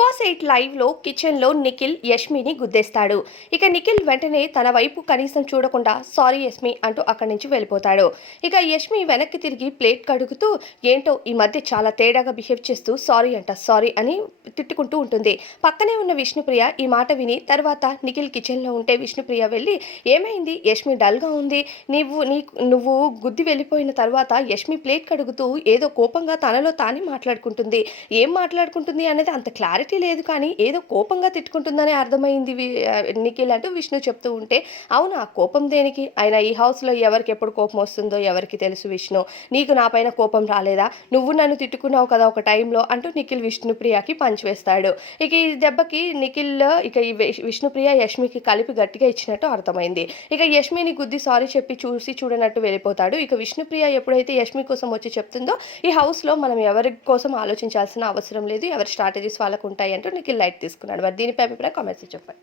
Boss 8 లైవ్‌లో కిచెన్‌లో నిఖిల్ యష్మిని గుద్దేస్తాడు. ఇక నిఖిల్ వెంటనే తన వైపు కనీసం చూడకుండా సారీ యష్మి అంటూ అక్కడి నుంచి వెళ్ళిపోతాడు. ఇక యష్మి వెనక్కి తిరిగి ప్లేట్ కడుగుతూ ఏంటో ఈ మధ్య చాలా తేడాగా బిహేవ్ చేస్తూ సారీ అంట సారీ అని తిట్టుకుంటూ ఉంటుంది. పక్కనే ఉన్న విష్ణుప్రియ ఈ మాట విని తర్వాత నిఖిల్ కిచెన్‌లో ఉంటే విష్ణుప్రియ వెళ్ళి ఏమైంది యష్మి డల్‌గా ఉంది. నువ్వు గుద్ది వెళ్ళిపోయిన తర్వాత యష్మి ప్లేట్ కడుగుతూ ఏదో కోపంగా తనలో తానే మాట్లాడుకుంటుంది. ఏం మాట్లాడుకుంటుంది అనేది అంత క్లారిటీ లేదు కానీ ఏదో కోపంగా తిట్టుకుంటుందని అర్థమైంది నిఖిల్ అంటూ విష్ణు చెప్తూ ఉంటే అవునా కోపం దేనికి అయినా ఈ హౌస్లో ఎవరికి ఎప్పుడు కోపం వస్తుందో ఎవరికి తెలుసు విష్ణు, నీకు నా పైన కోపం రాలేదా, నువ్వు నన్ను తిట్టుకున్నావు కదా ఒక టైంలో అంటూ నిఖిల్ విష్ణుప్రియకి పంచి వేస్తాడు. ఇక ఈ దెబ్బకి నిఖిల్ ఇక ఈ విష్ణుప్రియ యష్మికి కలిపి గట్టిగా ఇచ్చినట్టు అర్థమైంది. ఇక యష్మిని గుద్ది సారీ చెప్పి చూసి చూడనట్టు వెళ్ళిపోతాడు. ఇక విష్ణుప్రియ ఎప్పుడైతే యష్మి కోసం వచ్చి చెప్తుందో ఈ హౌస్లో మనం ఎవరి కోసం ఆలోచించాల్సిన అవసరం లేదు, ఎవరి స్ట్రాటజీస్ వాళ్ళకు ఉంటాయి అంటూ నిఖిల్ లైట్ తీసుకున్నాడు. మరి దీనిపై అభిప్రాయం కామెంట్స్ చెప్పండి.